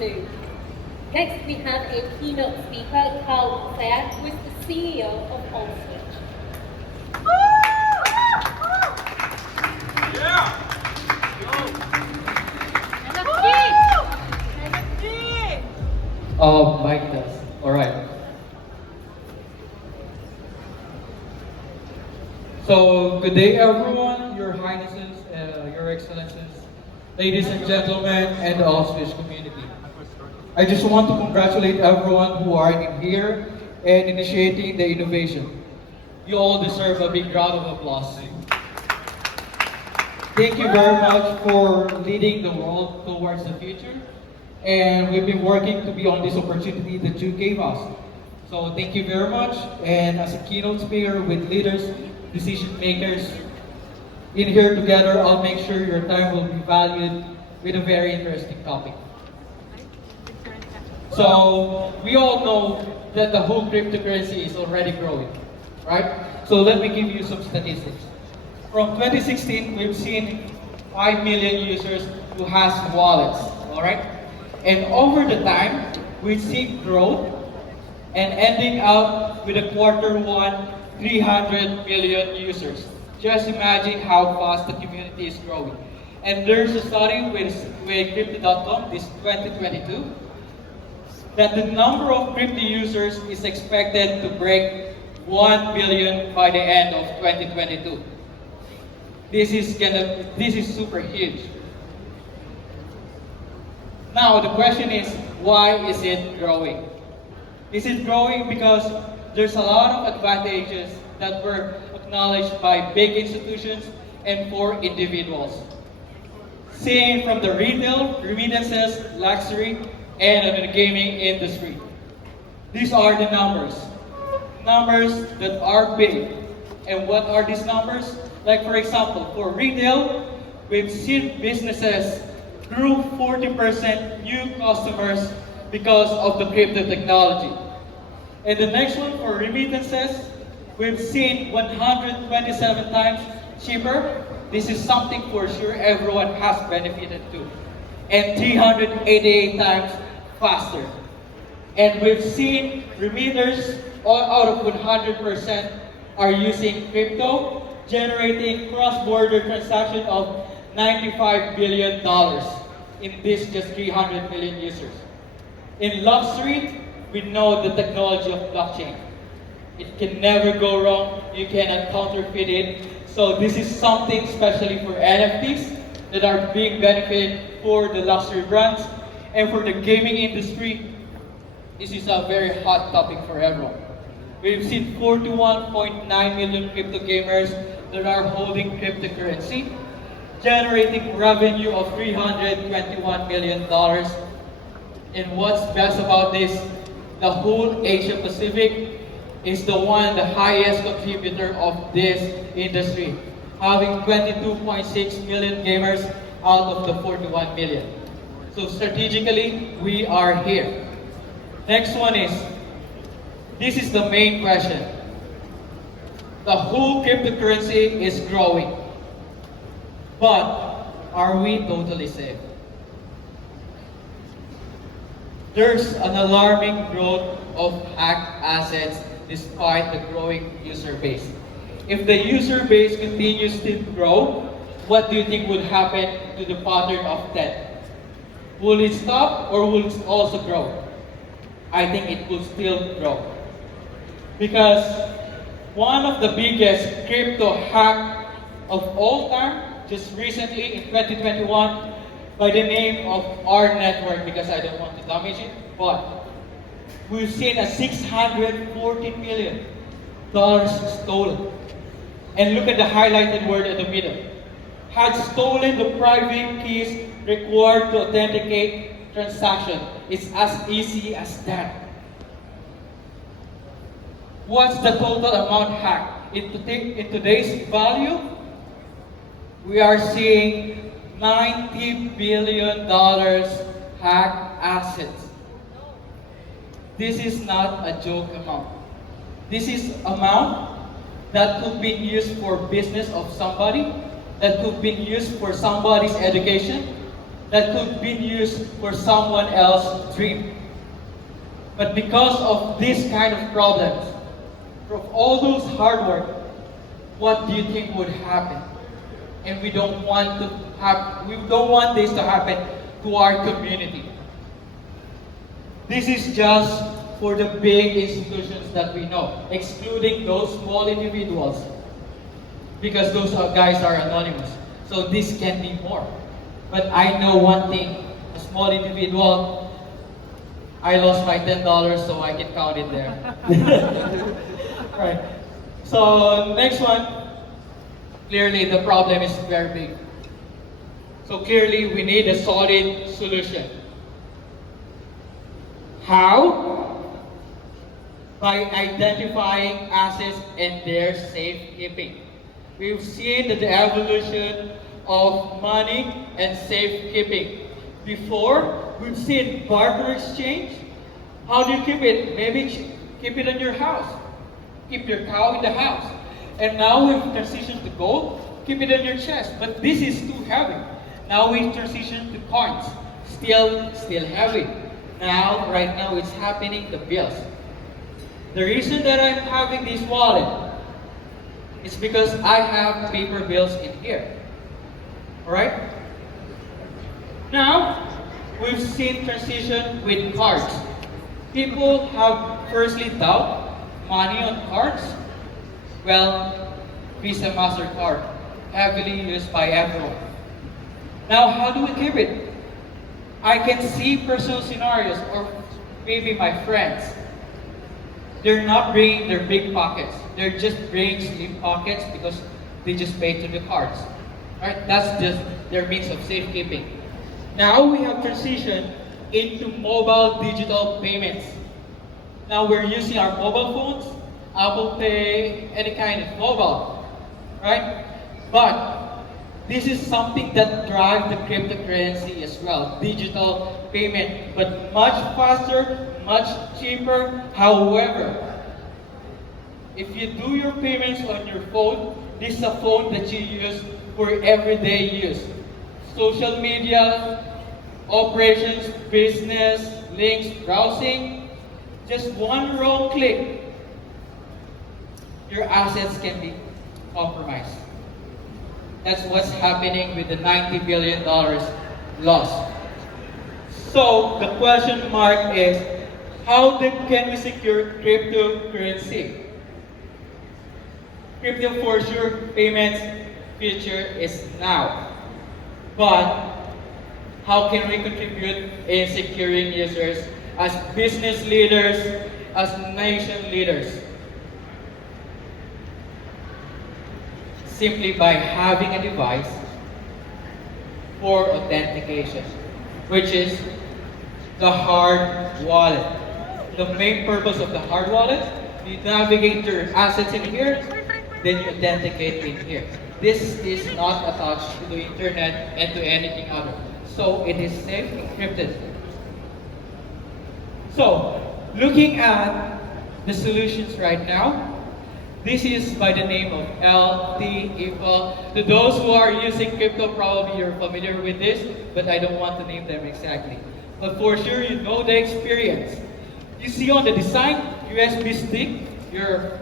soon. Next, we have a keynote speaker, Carl Bitmax, who is the CEO of AltSwitch. Yeah! Mic test. All right. So, good day, everyone, Your Highnesses, Your Excellencies, ladies and gentlemen, and the AltSwitch community. I just want to congratulate everyone who are in here and initiating the innovation. You all deserve a big round of applause. Thank you very much for leading the world towards the future. And we've been working to be on this opportunity that you gave us. So thank you very much. And as a keynote speaker with leaders, decision makers in here together, I'll make sure your time will be valued with a very interesting topic. So we all know that the whole cryptocurrency is already growing, right? So let me give you some statistics. From 2016, we've seen 5 million users who has wallets, all right? And over the time, we see growth and ending up with a Q1, 300 million users. Just imagine how fast the community is growing. And there's a study with Crypto.com, this 2022, that the number of crypto users is expected to break 1 billion by the end of 2022. This is super huge. Now the question is, why is it growing? Is it growing because there's a lot of advantages that were acknowledged by big institutions and for individuals? Seeing from the retail, remittances, luxury, and the gaming industry. These are the numbers. Numbers that are big. And what are these numbers? Like for example, for retail, we've seen businesses grew 40% new customers because of the crypto technology. And the next one for remittances, we've seen 127 times cheaper. This is something for sure everyone has benefited to. And 388 times faster. And we've seen remitters out of 100% are using crypto, generating cross-border transaction of $95 billion in this just 300 million users. In luxury, we know the technology of blockchain. It can never go wrong. You cannot counterfeit it. So this is something especially for NFTs that are being benefited for the luxury brands. And for the gaming industry, this is a very hot topic for everyone. We've seen 41.9 million crypto gamers that are holding cryptocurrency, generating revenue of $321 million. And what's best about this, the whole Asia Pacific is the highest contributor of this industry, having 22.6 million gamers out of the 41 million. So strategically, we are here. Next one is, this is the main question. The whole cryptocurrency is growing. But are we totally safe? There's an alarming growth of hacked assets despite the growing user base. If the user base continues to grow, what do you think would happen to the pattern of death? Will it stop or will it also grow? I think it will still grow. Because one of the biggest crypto hack of all time, just recently in 2021, by the name of our network, because I don't want to damage it, but we've seen a $640 million stolen. And look at the highlighted word in the middle. Had stolen the private keys required to authenticate transaction. It's as easy as that. What's the total amount hacked? In today's value, we are seeing $90 billion hacked assets. This is not a joke amount. This is amount that could be used for business of somebody, that could be used for somebody's education, that could be used for someone else's dream. But because of this kind of problems, from all those hard work, what do you think would happen? And we don't want this to happen to our community. This is just for the big institutions that we know, excluding those small individuals, because those guys are anonymous. So this can be more. But I know one thing, a small individual, I lost my $10, so I can count it there. Right. So next one, clearly the problem is very big. So clearly we need a solid solution. How? By identifying assets and their safekeeping. We've seen the evolution of money and safekeeping. Before, we've seen barter exchange. How do you keep it? Maybe keep it in your house. Keep your cow in the house. And now we've transitioned to gold. Keep it in your chest. But this is too heavy. Now we transition to coins. Still heavy. Right now it's happening, the bills. The reason that I'm having this wallet is because I have paper bills in here. Alright? Now, we've seen transition with cards. People have firstly doubt money on cards. Well, Visa MasterCard, heavily used by everyone. Now, how do we keep it? I can see personal scenarios, or maybe my friends. They're not bringing their big pockets. They're just bringing slim pockets because they just pay to the cards. Right? That's just their means of safekeeping. Now we have transitioned into mobile digital payments. Now we're using our mobile phones, Apple Pay, any kind of mobile. Right? But this is something that drives the cryptocurrency as well, digital payment, but much faster, much cheaper. However, if you do your payments on your phone, this is a phone that you use for everyday use. Social media, operations, business, links, browsing, just one wrong click, your assets can be compromised. That's what's happening with the $90 billion loss. So the question mark is, how can we secure cryptocurrency? Crypto for sure payments future is now. But how can we contribute in securing users as business leaders, as nation leaders? Simply by having a device for authentication, which is the hard wallet. The main purpose of the hard wallet, you navigate your assets in here, then you authenticate in here. This is not attached to the internet and to anything other. So it is safe, encrypted. So, looking at the solutions right now, this is by the name of LT equal. To those who are using crypto, probably you're familiar with this, but I don't want to name them exactly. But for sure, you know the experience. You see on the design, USB stick, your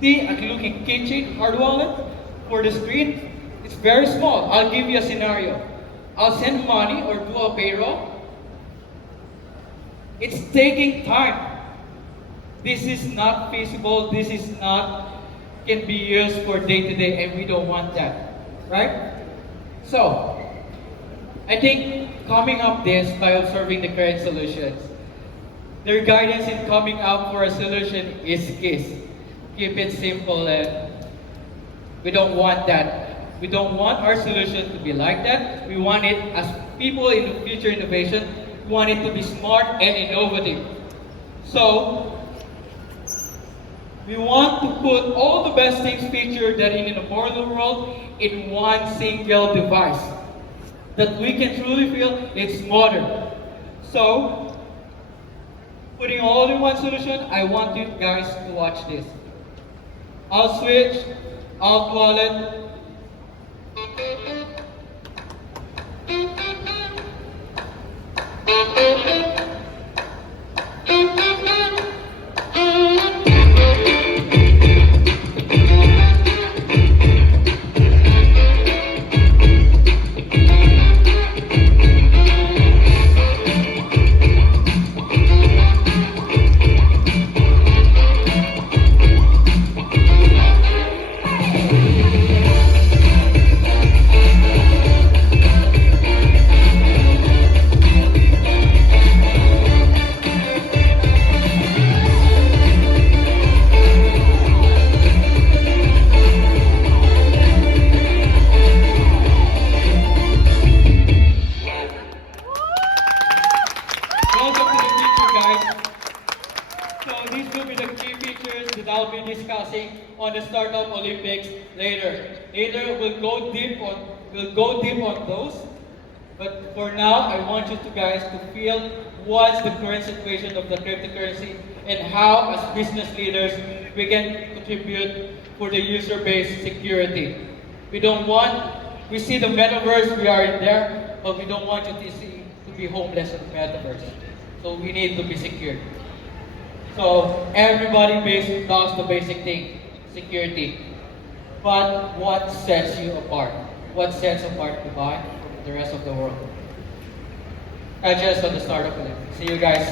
looking keychain, hard wallet. For the screen, it's very small. I'll give you a scenario. I'll send money or do a payroll. It's taking time. This is not feasible. This is not can be used for day to day, and we don't want that, right? So, I think coming up this by observing the current solutions, their guidance in coming up for a solution is KISS. Keep it simple, and we don't want that. We don't want our solution to be like that. We want it as people in the future innovation. We want it to be smart and innovative. So, we want to put all the best things featured that in the modern world in one single device that we can truly feel it's modern. So, putting all in one solution, I want you guys to watch this. AltSwitch, AltWallet. will be the key features that I'll be discussing on the Startup Olympics later. Later, we'll go deep on those. But for now, I want you guys to feel what's the current situation of the cryptocurrency and how, as business leaders, we can contribute for the user-based security. We see the metaverse, we are in there, but we don't want you to be homeless in the metaverse. So we need to be secure. So everybody does the basic thing, security. But what sets you apart? What sets apart Dubai from the rest of the world? Catch us on the Startup Olympics. See you guys.